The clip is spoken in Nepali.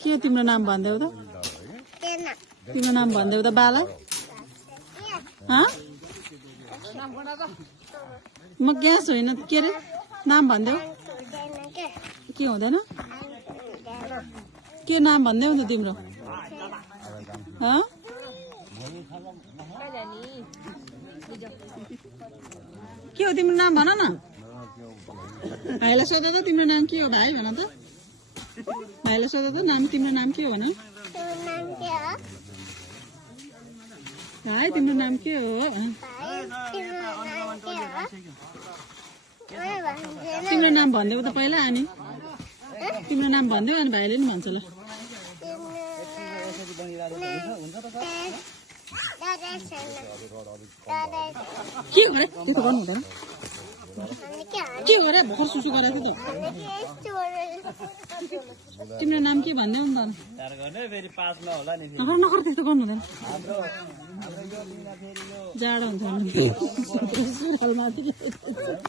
के हो तिम्रो नाम भन्देऊ त तिम्रो नाम भन्देऊ त बाला म ग्यास होइन के अरे नाम भन्देऊ के हुँदैन के नाम भन्देऊ नि तिम्रो के हो तिम्रो नाम भन न भाइलाई सोध त तिम्रो नाम के हो भाइ भन त भाइलाई सोध त नाम तिम्रो नाम के हो भन भाइ तिम्रो नाम के हो तिम्रो नाम भन्देऊ त पहिला अनि तिम्रो नाम भन्देऊ अनि भाइले नि भन्छ ल के हो रे त्यो त गर्नु हुँदैन के हो रे भर्खर सुसु गराएको थियो त तिम्रो नाम के भन्देऊ नि त नगर त्यस्तो गर्नु हुँदैन जाडो हुन्छ